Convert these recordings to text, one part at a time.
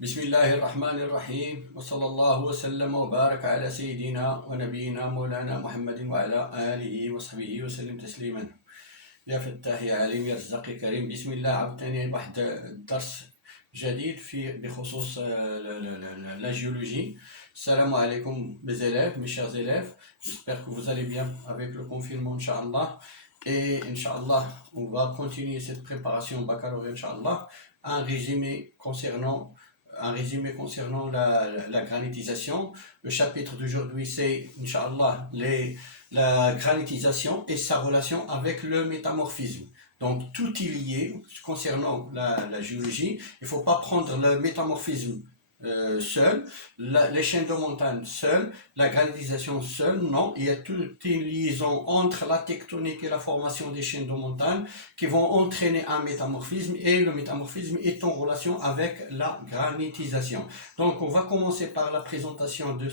بسم الله الرحمن الرحيم وصلى الله وسلم وبارك على سيدنا ونبينا مولانا محمد وعلى آله وصحبه وسلم تسليما. يا فتاح يا عليم يا رزاق يا كريم. بسم الله عاوتاني واحد الدرس جديد بخصوص la géologie. Salam alaikum mes élèves, mes chers élèves. J'espère que vous allez bien avec le confinement, Inch'Allah. Et Inch'Allah, on va continuer cette préparation au baccalauréat, Inch'Allah. Un résumé concernant la granitisation. Le chapitre d'aujourd'hui, c'est, Inch'Allah, la granitisation et sa relation avec le métamorphisme. Donc, tout est lié concernant la géologie. Il ne faut pas prendre le métamorphisme seul, les chaînes de montagne seul, la granitisation seule, non, il y a toute une liaison entre la tectonique et la formation des chaînes de montagne qui vont entraîner un métamorphisme, et le métamorphisme est en relation avec la granitisation. Donc on va commencer par la présentation de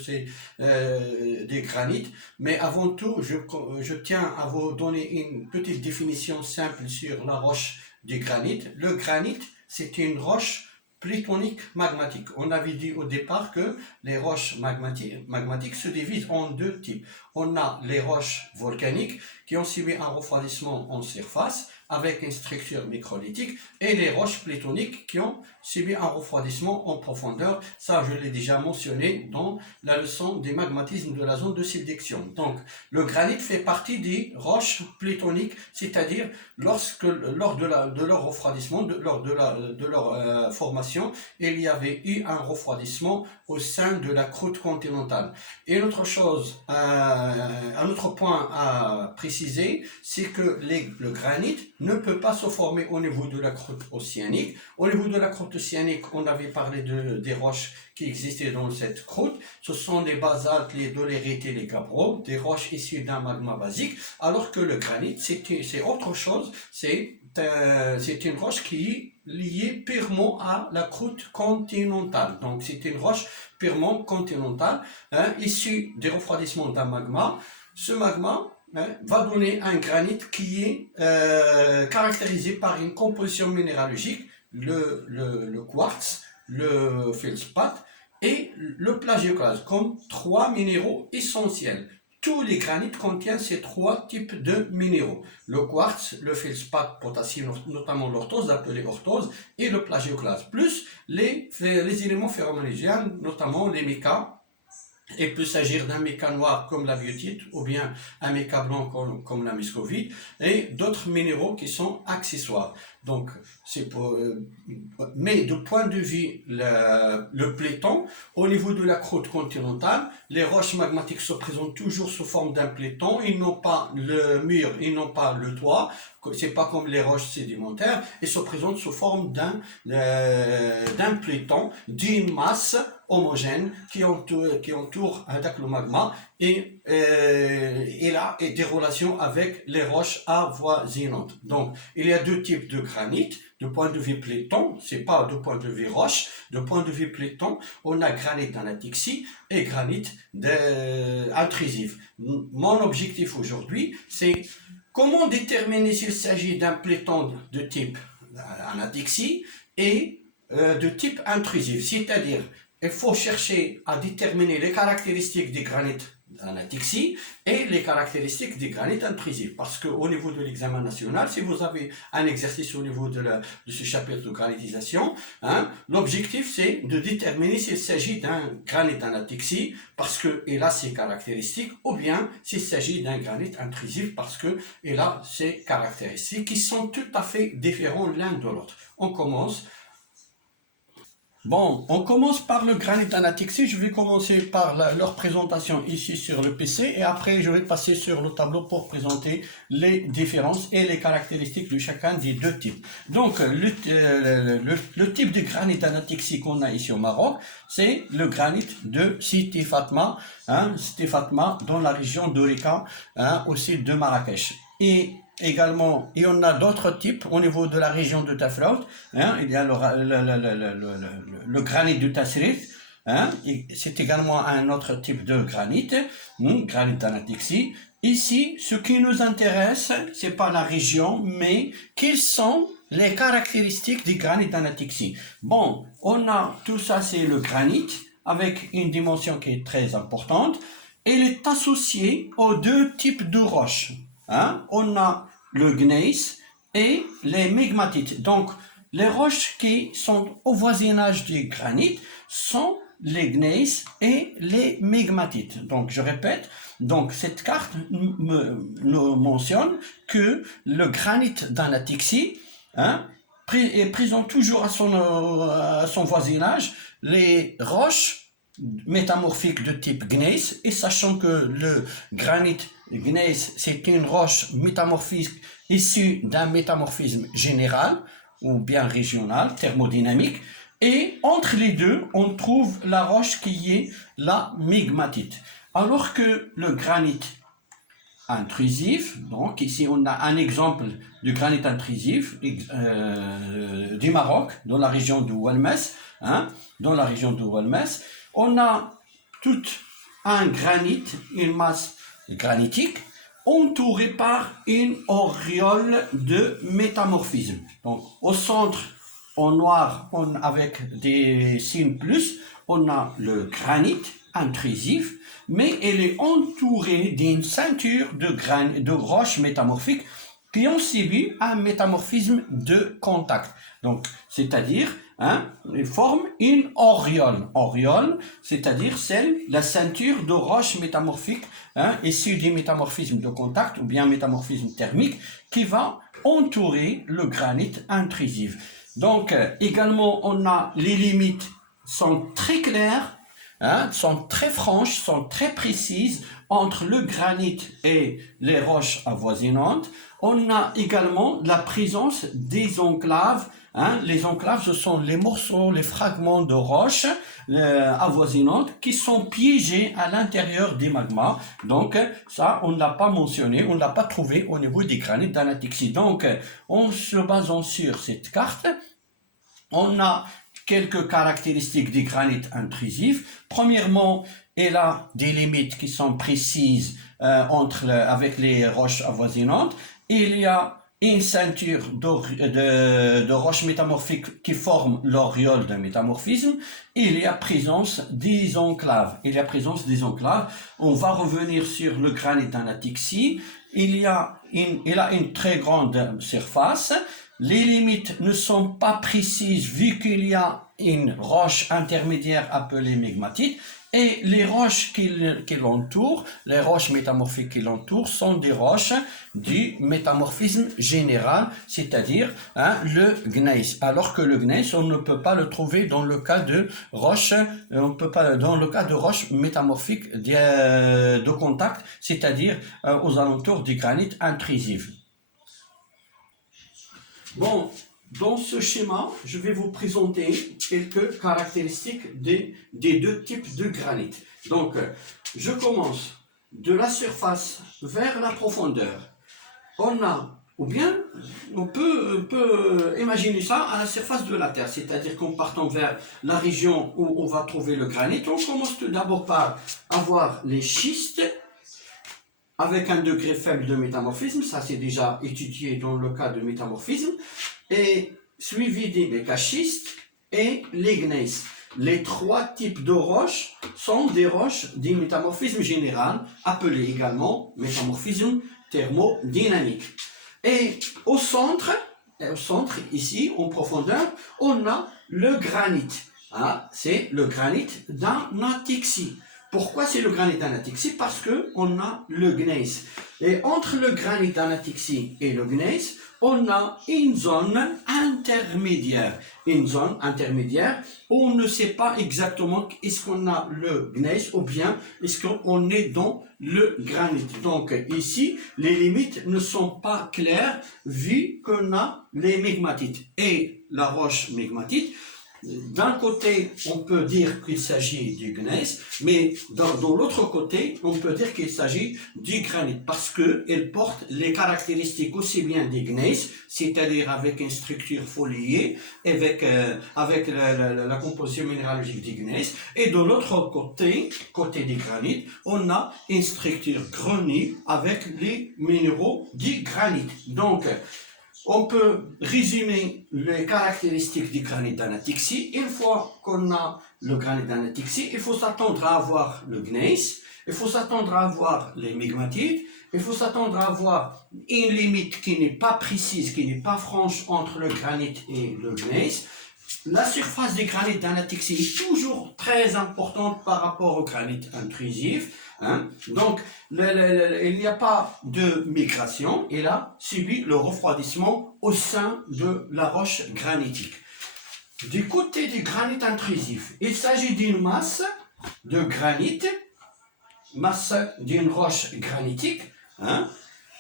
des granites, mais avant tout je tiens à vous donner une petite définition simple sur la roche du granit. Le granit, c'est une roche plutonique magmatique. On avait dit au départ que les roches magmatiques se divisent en deux types. On a les roches volcaniques qui ont subi un refroidissement en surface avec une structure microlithique, et les roches plutoniques qui ont subi un refroidissement en profondeur. Ça, je l'ai déjà mentionné dans la leçon des magmatismes de la zone de subduction. Donc, le granit fait partie des roches plutoniques, c'est-à-dire lors de leur refroidissement, lors de leur formation, il y avait eu un refroidissement au sein de la croûte continentale. Et une autre chose, un autre point à préciser, c'est que le granit ne peut pas se former au niveau de la croûte océanique. Au niveau de la croûte océanique, on avait parlé des roches qui existaient dans cette croûte. Ce sont des basaltes, les dolérites et les gabbros, des roches issues d'un magma basique, alors que le granit, c'est autre chose. C'est une roche qui est liée purement à la croûte continentale. Donc c'est une roche purement continentale, issue des refroidissements d'un magma. Ce magma va donner un granit qui est caractérisé par une composition minéralogique, le quartz, le feldspath et le plagioclase, comme trois minéraux essentiels. Tous les granites contiennent ces trois types de minéraux: le quartz, le feldspath potassique, notamment l'orthose, appelé orthose, et le plagioclase, plus les éléments ferromagnésien, notamment les micas. Il peut s'agir d'un mica noir comme la biotite, ou bien un mica blanc comme la muscovite, et d'autres minéraux qui sont accessoires. Donc, mais de point de vue le platon, au niveau de la croûte continentale, les roches magmatiques se présentent toujours sous forme d'un platon. Ils n'ont pas le mur, ils n'ont pas le toit. C'est pas comme les roches sédimentaires. Ils se présentent sous forme d'un platon, d'une masse homogène qui entoure le magma, et là et des relations avec les roches avoisinantes. Donc il y a deux types de granit. De point de vue platon, c'est pas de point de vue roche. De point de vue platon, on a granit d'anatixie et granit intrusif. Mon objectif aujourd'hui, c'est comment déterminer s'il s'agit d'un platon de type anatixie et de type intrusif, c'est-à-dire il faut chercher à déterminer les caractéristiques des granites anatixie et les caractéristiques des granites intrusifs. Parce qu'au niveau de l'examen national, si vous avez un exercice au niveau de ce chapitre de granitisation, l'objectif c'est de déterminer s'il s'agit d'un granit anatixie parce qu'il a ses caractéristiques, ou bien s'il s'agit d'un granit intrusif parce qu'il a ses caractéristiques qui sont tout à fait différents l'un de l'autre. On commence. Bon, on commence par le granit anatixie. Je vais commencer par leur présentation ici sur le PC, et après je vais passer sur le tableau pour présenter les différences et les caractéristiques de chacun des deux types. Donc le type de granit anatixie qu'on a ici au Maroc, c'est le granit de Sidi Fatma, Sidi Fatma dans la région d'Ourika, au sud de Marrakech. Et également, il y en a d'autres types au niveau de la région de Tafraout. Il y a le granit de Tasrif. C'est également un autre type de granit, granit anatixie. Ici, ce qui nous intéresse, c'est pas la région, mais quels sont les caractéristiques du granit d'Anatixi. Bon, on a tout ça, c'est le granit avec une dimension qui est très importante. Il est associé aux deux types de roches. Hein? On a le gneiss et les mégmatites. Donc, les roches qui sont au voisinage du granit sont les gneiss et les mégmatites. Donc, je répète, donc cette carte nous mentionne que le granit d'Anatixi est présent toujours à son voisinage les roches métamorphiques de type gneiss, et sachant que le granit gneiss, c'est une roche métamorphique issue d'un métamorphisme général ou bien régional, thermodynamique, et entre les deux, on trouve la roche qui est la mégmatite. Alors que le granit intrusif, donc ici on a un exemple de granit intrusif du Maroc, dans la région de Ouelmès, dans la région de Ouelmès, on a tout un granit, une masse granitique, entourée par une auréole de métamorphisme. Donc au centre, en noir, avec des signes plus, on a le granit intrusif, mais elle est entourée d'une ceinture de roches métamorphiques qui ont subi un métamorphisme de contact. Donc, c'est-à-dire, ils forment une auréole. Auréole, c'est-à-dire la ceinture de roches métamorphiques issues du métamorphisme de contact ou bien métamorphisme thermique qui va entourer le granit intrusif. Donc, également, on a les limites sont très claires, sont très franches, sont très précises entre le granit et les roches avoisinantes. On a également la présence des enclaves. Les enclaves, ce sont les morceaux, les fragments de roches avoisinantes qui sont piégés à l'intérieur des magmas. Donc, ça, on ne l'a pas mentionné, on ne l'a pas trouvé au niveau des granites d'Anatixi. Donc, en se basant sur cette carte, on a quelques caractéristiques du granit intrusif. Premièrement, il a des limites qui sont précises avec les roches avoisinantes. Il y a une ceinture de roches métamorphiques qui forment l'auréole de métamorphisme. Il y a présence des enclaves. On va revenir sur le granit d'Anatixi. Il a une très grande surface. Les limites ne sont pas précises vu qu'il y a une roche intermédiaire appelée mégmatite, et les roches qui l'entourent, les roches métamorphiques qui l'entourent, sont des roches du métamorphisme général, c'est-à-dire le gneiss. Alors que le gneiss, on ne peut pas le trouver dans le cas de roches, métamorphiques de contact, c'est-à-dire aux alentours du granit intrusif. Bon, dans ce schéma, je vais vous présenter quelques caractéristiques des deux types de granit. Donc, je commence de la surface vers la profondeur. On peut imaginer ça à la surface de la Terre, c'est-à-dire qu'en partant vers la région où on va trouver le granit, on commence tout d'abord par avoir les schistes, avec un degré faible de métamorphisme, ça c'est déjà étudié dans le cas de métamorphisme, et suivi des mécaschistes et les gneiss. Les trois types de roches sont des roches du métamorphisme général, appelées également métamorphisme thermodynamique. Et au centre, ici, en profondeur, on a le granit. C'est le granit d'Anatixi. Pourquoi c'est le granit d'Anatixi? Parce que on a le gneiss. Et entre le granit d'Anatixi et le gneiss, on a une zone intermédiaire. Une zone intermédiaire où on ne sait pas exactement est-ce qu'on a le gneiss ou bien est-ce qu'on est dans le granit. Donc ici, les limites ne sont pas claires vu qu'on a les mégmatites. Et la roche mégmatite, d'un côté, on peut dire qu'il s'agit du gneiss, mais dans l'autre côté, on peut dire qu'il s'agit du granit, parce qu'elle porte les caractéristiques aussi bien du gneiss, c'est-à-dire avec une structure foliée, avec la composition minéralogique du gneiss, et de l'autre côté du granit, on a une structure grenue avec les minéraux du granit. Donc, on peut résumer les caractéristiques du granit d'Anatixi. Une fois qu'on a le granit d'Anatixi, il faut s'attendre à avoir le gneiss, il faut s'attendre à avoir les mégmatites, il faut s'attendre à avoir une limite qui n'est pas précise, qui n'est pas franche entre le granit et le gneiss. La surface des granits d'Anatixi est toujours très importante par rapport au granit intrusif. Hein. Donc, il n'y a pas de migration. Il a subi le refroidissement au sein de la roche granitique. Du côté du granit intrusif, il s'agit d'une masse de granit, masse d'une roche granitique, hein,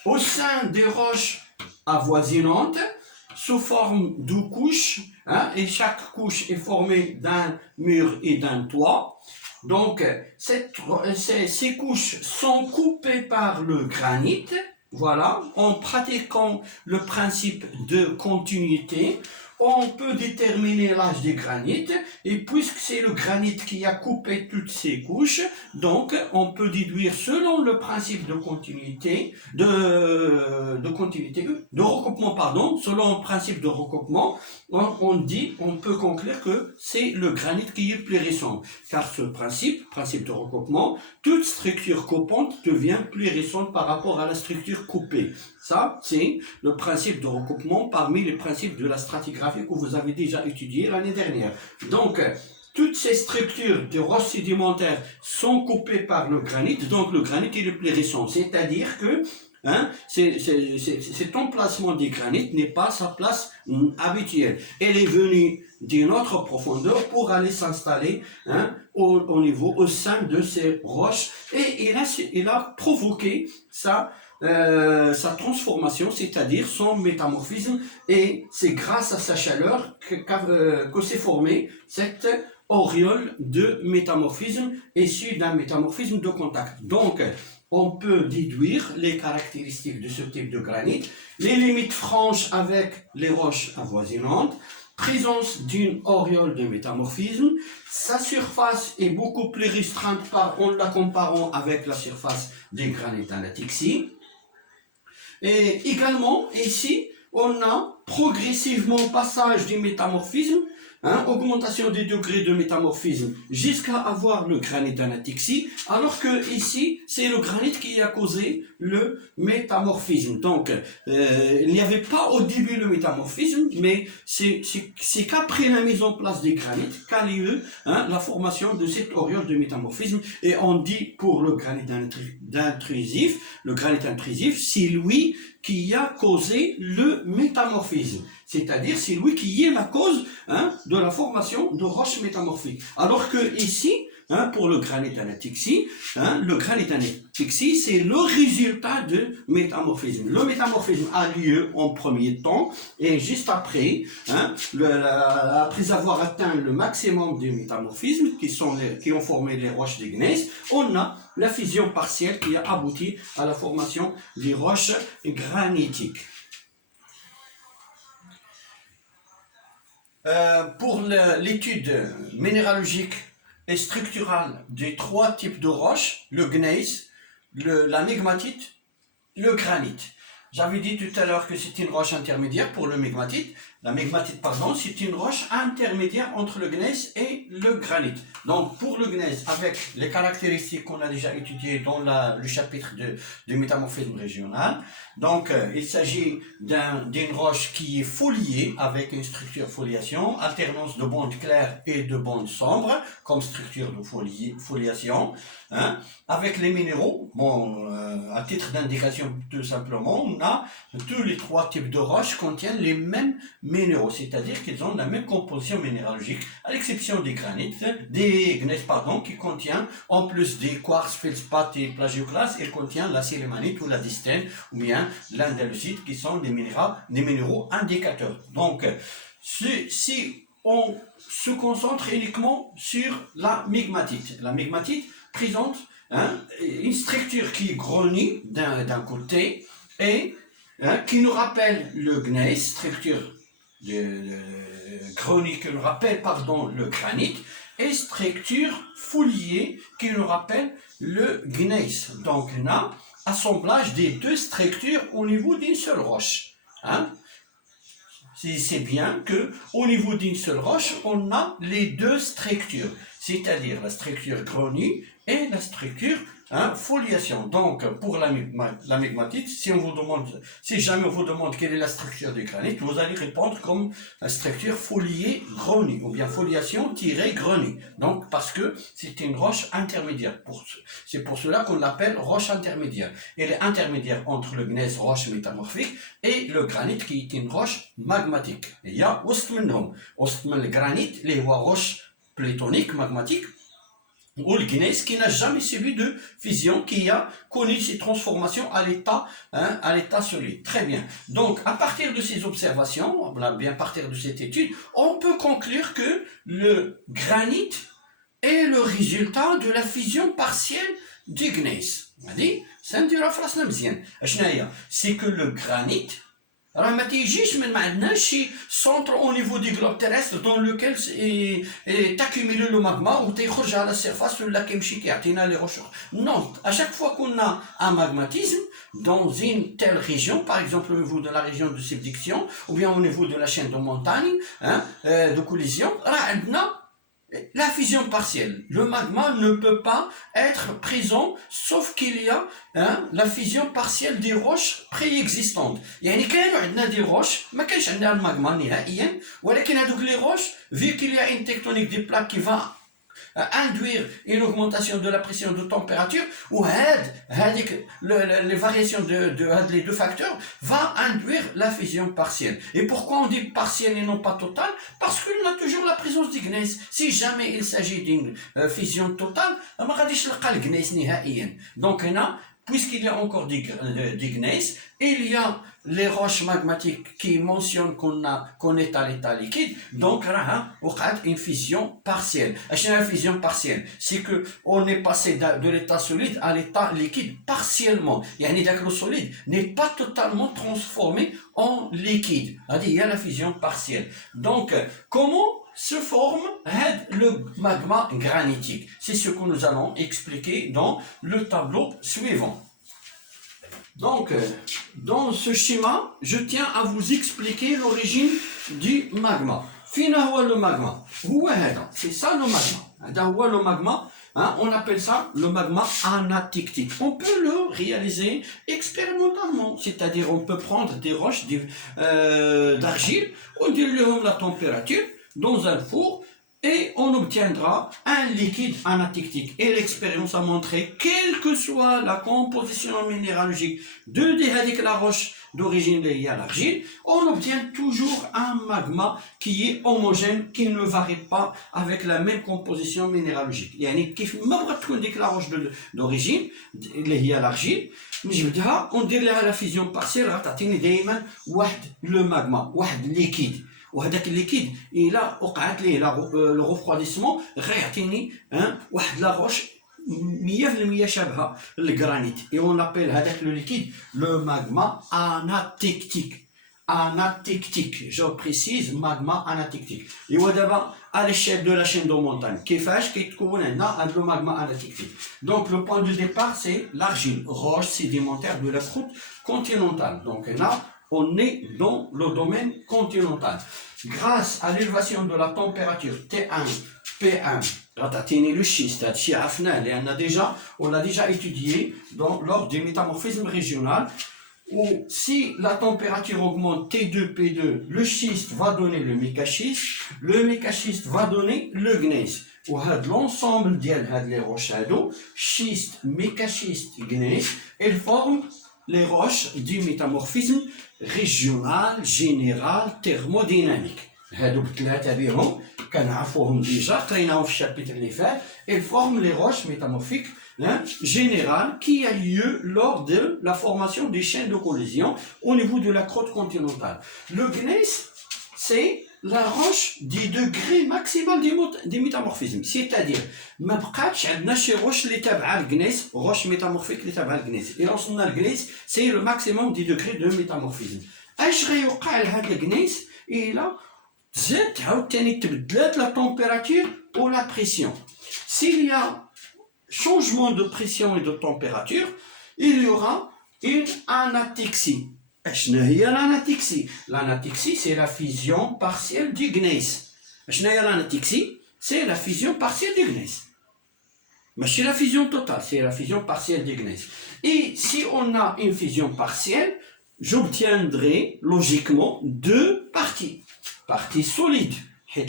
au sein des roches avoisinantes, sous forme de couches, hein, et chaque couche est formée d'un mur et d'un toit. Donc, ces couches sont coupées par le granit, voilà, en pratiquant le principe de continuité. On peut déterminer l'âge des granites, et puisque c'est le granit qui a coupé toutes ces couches, donc on peut déduire selon le principe de continuité, de recoupement, pardon, selon le principe de recoupement, on peut conclure que c'est le granit qui est plus récent, car ce principe de recoupement, toute structure coupante devient plus récente par rapport à la structure coupée. Ça, c'est le principe de recoupement parmi les principes de la stratigraphie que vous avez déjà étudié l'année dernière. Donc, toutes ces structures de roches sédimentaires sont coupées par le granit, donc le granit est le plus récent. C'est-à-dire que hein, cet emplacement du granit n'est pas sa place habituelle. Elle est venue d'une autre profondeur pour aller s'installer hein, au niveau, au sein de ces roches. Et il a provoqué sa transformation, c'est-à-dire son métamorphisme, et c'est grâce à sa chaleur que s'est formée cette auréole de métamorphisme issue d'un métamorphisme de contact. Donc, on peut déduire les caractéristiques de ce type de granit, les limites franches avec les roches avoisinantes, présence d'une auréole de métamorphisme, sa surface est beaucoup plus restreinte en la comparant avec la surface des granits d'Anatixi. Et également, ici, on a progressivement passage du métamorphisme, hein, augmentation des degrés de métamorphisme jusqu'à avoir le granit d'Anatixi, alors que ici, c'est le granit qui a causé le métamorphisme. Donc, il n'y avait pas au début le métamorphisme, mais c'est qu'après la mise en place des granites qu'a lieu hein, la formation de cette auréole de métamorphisme. Et on dit pour le granit intrusif, c'est lui qui a causé le métamorphisme. C'est-à-dire, c'est lui qui est la cause hein, de la formation de roches métamorphiques. Alors que ici, hein, pour le granit Anatixi, hein, le granit Anatixi, c'est le résultat de métamorphisme. Le métamorphisme a lieu en premier temps, et juste après, hein, après avoir atteint le maximum du métamorphisme, qui ont formé les roches de gneiss, on a la fusion partielle qui a abouti à la formation des roches granitiques. Pour l'étude minéralogique et structurale des trois types de roches, le gneiss, la mégmatite, le granit. J'avais dit tout à l'heure que c'est une roche intermédiaire pour le mégmatite. La mégmatite, pardon, c'est une roche intermédiaire entre le gneiss et le granit. Donc, pour le gneiss, avec les caractéristiques qu'on a déjà étudiées dans le chapitre du métamorphisme régional, donc il s'agit d'une roche qui est foliée avec une structure foliation, alternance de bandes claires et de bandes sombres comme structure de foliation. Hein. Avec les minéraux, bon, à titre d'indication tout simplement, on a tous les trois types de roches contiennent les mêmes minéraux, c'est-à-dire qu'ils ont la même composition minéralogique, à l'exception des gneiss, pardon, qui contient, en plus des quartz, feldspath et plagioclase, il contient la sélémanite ou la dystène, ou bien l'andalusite, qui sont des minéraux indicateurs. Donc, si on se concentre uniquement sur la mégmatite présente hein, une structure qui est gronie d'un côté et hein, qui nous rappelle le gneiss, structure gronie qui nous rappelle le granit, et structure foliée qui nous rappelle le gneiss. Donc on a assemblage des deux structures au niveau d'une seule roche. Hein. c'est bien que au niveau d'une seule roche, on a les deux structures, c'est-à-dire la structure granit et la structure foliation. Donc, pour la mégmatite, si jamais on vous demande quelle est la structure du granit, vous allez répondre comme la structure foliée-granit, ou bien foliation-granit. Donc, parce que c'est une roche intermédiaire. C'est pour cela qu'on l'appelle roche intermédiaire. Elle est intermédiaire entre le gneiss, roche métamorphique, et le granit, qui est une roche magmatique. Il y a le granit, les roches plutoniques, magmatiques, ou le gneiss qui n'a jamais subi de fusion, qui a connu ses transformations à l'état solide. Très bien. Donc, à partir de ces observations, bien à partir de cette étude, on peut conclure que le granit est le résultat de la fusion partielle du gneiss. C'est que le granit, راه ما تيجيش من ما عندناش شي سونتر او نيفو دي globe terrestre dans lequel est accumulé le magma ou تيخرج على السيرفاس ولا كيمشي كيعطينا لي روشور. Non, à chaque fois qu'on a un magmatisme dans une telle région, par exemple au niveau de la région de subduction ou bien au niveau de la chaîne de montagne, de collision, راه عندنا la fusion partielle. Le magma ne peut pas être présent sauf qu'il y a la fusion partielle des roches préexistantes. يعني كانوا عندنا des roches ما كانش عندنا المagma نهائيا, ولكن هذوك les roches, vu qu'il y a une tectonique des plaques qui va induire une augmentation de la pression de température, ou les variations de les deux facteurs va induire la fusion partielle. Et pourquoi on dit partielle et non pas totale? Parce qu'on a toujours la présence du gneiss. Si jamais il s'agit d'une fusion totale, ما غاديش نلقى الجنيس نهائيا. Donc puisqu'il y a encore du gneiss, il y a les roches magmatiques qui mentionnent qu'on est à l'état liquide, donc une fusion partielle. La fusion partielle, c'est que on est passé de l'état solide à l'état liquide partiellement. Le solide n'est pas totalement transformé en liquide. Il y a la fusion partielle. Donc, comment se forme le magma granitique? C'est ce que nous allons expliquer dans le tableau suivant. Donc, dans ce schéma, je tiens à vous expliquer l'origine du magma. Fina huwa le magma. C'est ça le magma. Le magma, on appelle ça le magma anatictique. On peut le réaliser expérimentalement, c'est-à-dire on peut prendre des roches d'argile, on diluera la température dans un four, et on obtiendra un liquide anatictique. Et l'expérience a montré, quelle que soit la composition minéralogique de la roche d'origine liée à l'argile, on obtient toujours un magma qui est homogène, qui ne varie pas avec la même composition minéralogique. يعني كيف ما بغات تكون ديك la roche d'origine اللي هي l'argile, نجبدها وندير لها la fusion partielle, غتعطيني دائما واحد le magma, واحد liquide. وهذاك الليكيد الى وقعت ليه لو ريفرويديسمون غيعطيني واحد لا روش 100% شابهه للجرانيت. اي اون ابيل هذاك لو ليكيد لو ماغما اناتيكتيك جو بريسيز ماغما اناتيكتيك. ايوا دابا على l'échelle de la chaîne de montagne كيفاش كيتكون عندنا هذا لو ماغما اناتيكتيك. Donc le point de départ c'est l'argile, roche sédimentaire de la croûte continentale. Donc là on est dans le domaine continental. Grâce à l'élévation de la température T1, P1, le schiste, on l'a déjà étudié lors du métamorphisme régional, où si la température augmente T2, P2, le schiste va donner le mécaschiste va donner le gneiss. L'ensemble des roches schiste, mécaschiste, gneiss, elles forment les roches du métamorphisme régional, général, thermodynamique. هادو الثلاثه بهم كنعرفوهم ديجا قريناهم في الشابيتر اللي فات. Elles forment les roches métamorphiques générales qui a lieu lors de la formation des chaînes de collision au niveau de la croûte continentale. Le gneiss, c'est la roche du degré maximal du métamorphisme, c'est-à-dire ما بقاتش عندنا شي روش اللي تابعه الجنيس, روش ميتامورفيك اللي تابعه الجنيس. الى وصلنا للجنيس سي لو ماكسيموم دي دوغري دو ميتامورفيزم. اش غيوقع لهذا الجنيس الى زاد عاوتاني تبدلات لا température ou la pression. S'il y a changement de pression et de température, il y aura une anatexie. شنو هي l'anatixie? L'anatixie, c'est la fusion partielle du gneiss. شنو هي l'anatixie? C'est la fusion partielle du gneiss. Mais c'est la fusion totale, c'est la fusion partielle du gneiss. Et si on a une fusion partielle, j'obtiendrai logiquement deux parties. Partie solide.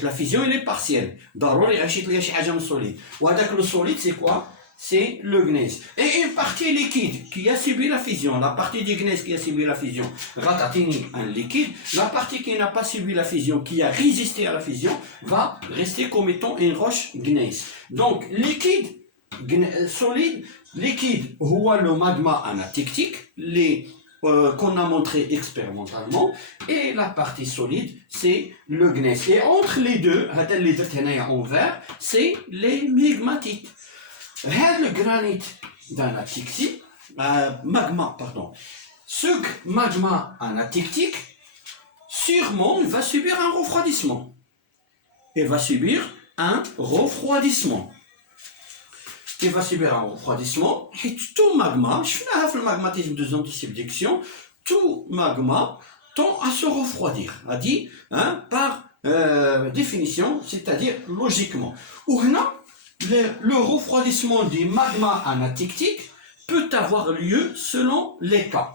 La fusion elle est partielle. ضروري غيشيط ليا شي حاجه من solide. وهذاك le solide c'est quoi? C'est le gneiss. Et une partie liquide qui a subi la fusion. La partie du gneiss qui a subi la fusion, ratatini un liquide. La partie qui n'a pas subi la fusion, qui a résisté à la fusion, va rester comme étant une roche gneiss. Donc, liquide, solide, liquide, هو le magma anatectique, qu'on a montré expérimentalement, et la partie solide, c'est le gneiss. Et entre les deux, en vert, c'est les migmatites. Le granit d'anatixie, magma, pardon. Ce magma anatectique, sûrement, il va subir un refroidissement. Il va subir un refroidissement. Il va subir un refroidissement. Et tout magma, je fais le magmatisme de antisubduction, tout magma tend à se refroidir, a dit, hein, par définition, c'est-à-dire logiquement. Ou non, le refroidissement du magma anatectique peut avoir lieu selon les cas.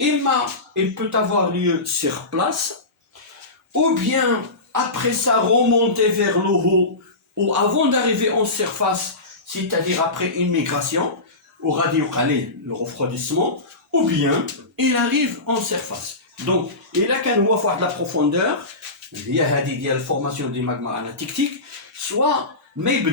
Il peut avoir lieu sur place, ou bien après ça remonter vers le haut, ou avant d'arriver en surface, c'est-à-dire après une migration, au radio le refroidissement, ou bien il arrive en surface. Donc, il a qu'un voie de la profondeur, il y a la formation du magma anatectique, soit mais le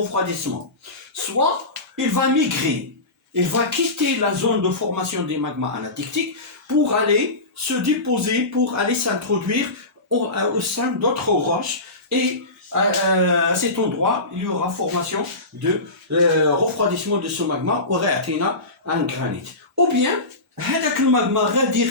refroidissement. Soit il va migrer, il va quitter la zone de formation des magmas anatectiques pour aller se déposer, pour aller s'introduire au sein d'autres roches, et à cet endroit il y aura formation de refroidissement de ce magma, aurait atteint un granit. Ou bien هذاك المagma غادي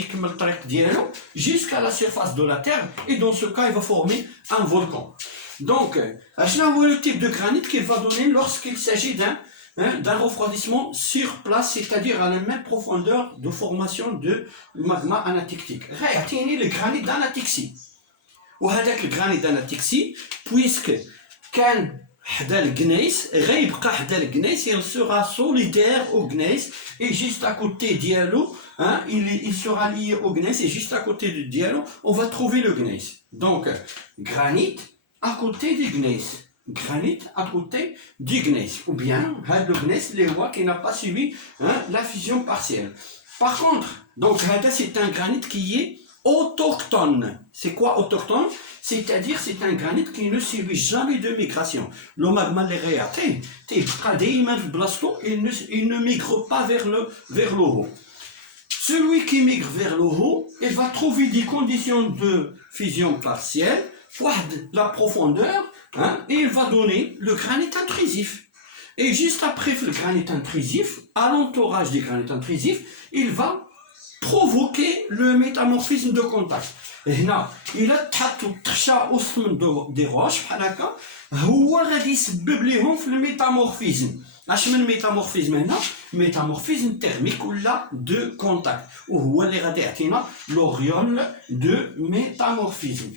يكمل الطريق ديالو jusqu'à la surface de la terre, et dans ce cas il va former un volcan. Donc شنو هو le type de granit qu'il va donner lorsqu'il s'agit d'un refroidissement sur place, c'est-à-dire à la même profondeur de formation de magma anatectique. غيعطيني le granit d'anatexie. وهذاك le granit d'anatexie, puisque كان حدا الجنيس غيبقى حدا الجنيس, il sera solidaire au gneiss, et juste à côté dialogue, hein, il sera lié au gneiss, et juste à côté du dialogue on va trouver le gneiss. Donc granit à côté du gneiss, granit à côté du gneiss, ou bien le gneiss les rois qui n'a pas subi, hein, la fusion partielle. Par contre, donc c'est un granit qui est autochtone. C'est quoi autochtone? C'est-à-dire c'est un granit qui ne subit jamais de migration. Le magma réaté, il ne migre pas vers le haut. Celui qui migre vers le haut, il va trouver des conditions de fusion partielle, la profondeur, hein, et il va donner le granit intrusif. Et juste après le granit intrusif, à l'entourage du granit intrusif, il va provoquer le métamorphisme de contact. هنا إلا تحطوا الطخشة وسط من دي روش بحال هكا, هو غادي يسبب ليهم في الميتامورفيزم. اش من ميتامورفيزم هنا؟ ميتامورفيزم تيرميك ولا دو كونتاكت, وهو اللي غادي يعطينا l'auréole de métamorphisme.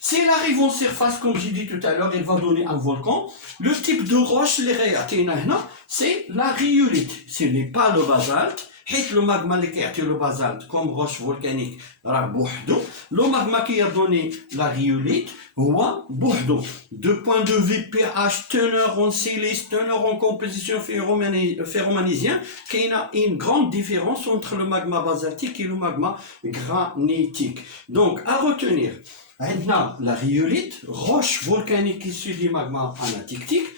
S'il arrive en surface, comme j'ai dit tout à l'heure, il va donner un volcan. Le type de roche اللي غيعطينا هنا, c'est la rhyolite. Ce n'est pas le basalte. Le magma اللي كيعطي le basalte comme roche volcanique راه بوحدو. Le magma qui a donné la rhyolite هو بوحدو. De point de vue pH, teneur en silice, teneur en composition ferromagnésien, qu'il y a une grande différence entre le magma basaltique et le magma granitique. Donc à retenir, la rhyolite, roche volcanique issue du magma anatectique.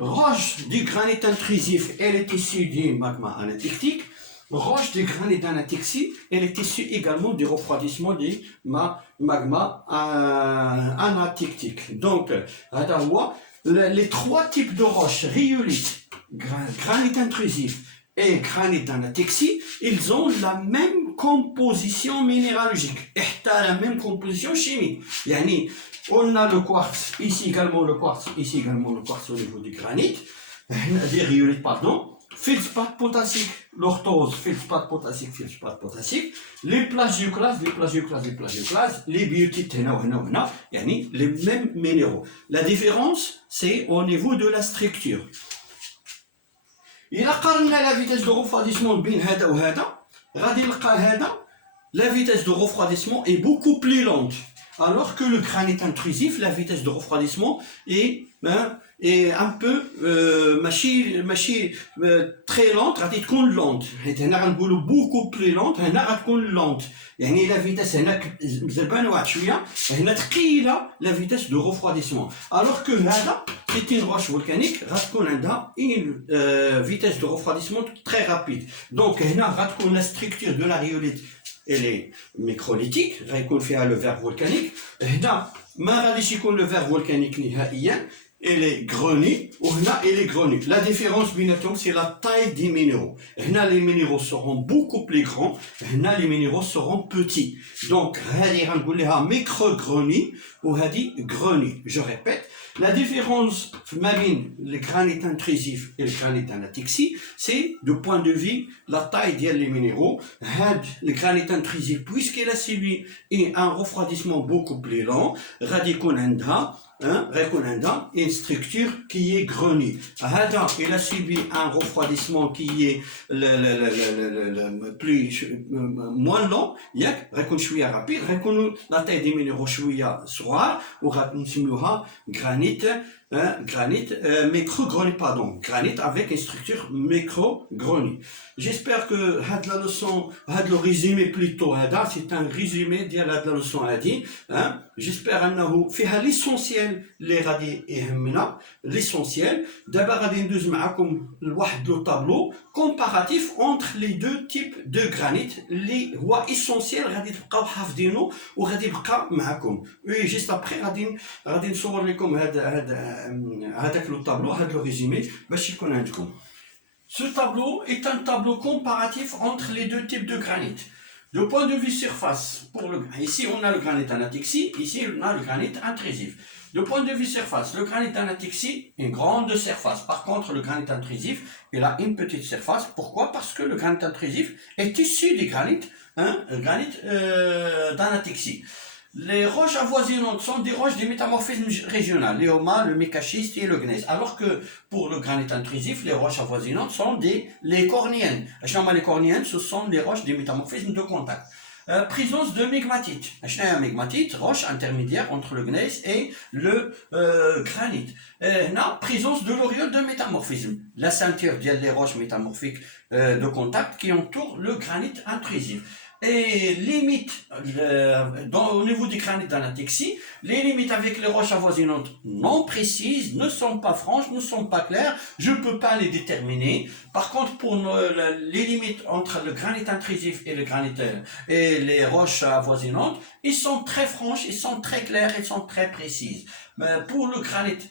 Roche du granit intrusif, elle est issue du magma anatectique. Roche du granit d'anatexie, elle est issue également du refroidissement du magma anatectique. Donc, les trois types de roches, rhyolite, granit intrusif et granit d'anatexie, ils ont la même composition minéralogique, et la même composition chimique. Yani, on a le quartz, ici également le quartz, ici également le quartz au niveau du granit, des rhyolites, pardon. feldspathe potassique, l'orthose, feldspathe potassique, les plagioclases, les biotites, les mêmes minéraux. La différence, c'est au niveau de la structure. إلا قارنا la vitesse de refroidissement بين هذا وهذا غادي نلقى هذا la vitesse de refroidissement est beaucoup plus lente alors que le granit intrusif la vitesse de refroidissement est un peu ماشي très lente غادي تكون lente حيت هنا غنقولوا beaucoup plus lente هنا غتكون lente يعني la vitesse هناك مزربانه واحد شويه هنا ثقيله la vitesse de refroidissement alors que هذا c'est une roche volcanique غتكون عندها une vitesse de refroidissement très rapide donc هنا غتكون la structure de la rhyolite elle est microlithique غيكون فيها le verre volcanique هنا ما غاديش يكون le verre volcanique نهائيا elle est grenue وهنا elle est grenue. La différence بيناتهم c'est la taille des minéraux. هنا les minéraux seront beaucoup plus grands, هنا les minéraux seront petits. Donc هذه غنقول لها micro-grenue وهذه grenue. Je répète, la différence ما بين le granit intrusif et le granit anatixie, c'est de point de vue la taille ديال les minéraux. Le granit intrusif puisqu'il a subi un refroidissement beaucoup plus lent, غادي يكون عندها une structure qui est grenue. Il a subi un refroidissement qui est moins lent, شوية rapide, la taille des minéraux شوية صغار وغنسميوها granit micro-granit, pardon, granit avec une structure micro-granit. J'espère que la leçon, le résumé plutôt, c'est un résumé de la leçon. J'espère أنه فيها l'essentiel اللي غادي يهمنا l'essentiel. D'abord غادي ندوز معكم لواحد لو طابلو comparatif entre les deux types de granit اللي هو essentiel غادي تبقاو حافظينه وغادي يبقى معكم. Oui, juste après غادي نصور لكم هذاك لو طابلو هذا لو ريزومي باش يكون عندكم. Ce tableau est un tableau comparatif entre les deux types de granit. De point de vue surface, ici on a le granit anatixie, ici on a le granit intrusif. De point de vue surface, le granit anatixie, une grande surface. Par contre, le granit intrusif, il a une petite surface. Pourquoi? Parce que le granit intrusif est issu du granit, d'anatixie. Les roches avoisinantes sont des roches du métamorphisme régional, l'éoma, le mécaschiste et le gneiss. Alors que pour le granit intrusif, les roches avoisinantes sont les corniennes. Les corniennes, ce sont des roches du métamorphisme de contact. Présence de mégmatite. Mégmatite, roche intermédiaire entre le gneiss et le granit. Présence de l'auréole de métamorphisme. La ceinture des roches métamorphiques de contact qui entoure le granit intrusif. Et limite, au niveau du granit d'anatixie, les limites avec les roches avoisinantes non précises, ne sont pas franches, ne sont pas claires, je ne peux pas les déterminer. Par contre, pour les limites entre le granit intrusif et le granit et les roches avoisinantes, ils sont très franches, ils sont très clairs, ils sont très précises. Mais pour le granit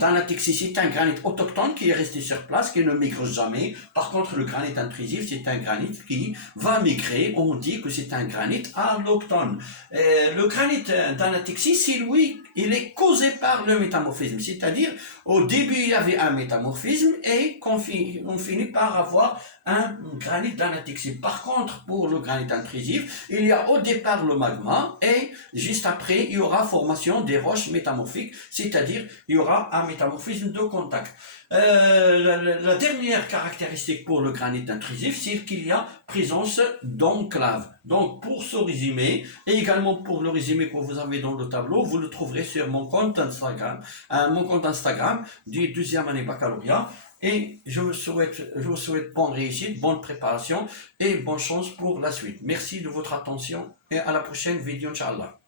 d'anatixie, c'est un granit autochtone qui est resté sur place, qui ne migre jamais. Par contre, le granit intrusif, c'est un granit qui va migrer. On dit que c'est un granit alloctone. Le granit d'anatixie, c'est lui, il est causé par le métamorphisme. C'est-à-dire, au début, il y avait un métamorphisme et on finit par avoir un granit d'anatixie. Par contre, pour le granit intrusif, il y a au départ le magma et juste après, il y aura formation des roches métamorphiques, c'est-à-dire il y aura un métamorphisme de contact. La dernière caractéristique pour le granit intrusif, c'est qu'il y a présence d'enclave. Donc pour ce résumé, et également pour le résumé que vous avez dans le tableau, vous le trouverez sur mon compte Instagram du 2e année baccalauréat. Et je vous souhaite bonne réussite, bonne préparation et bonne chance pour la suite. Merci de votre attention et à la prochaine vidéo, Inch'Allah.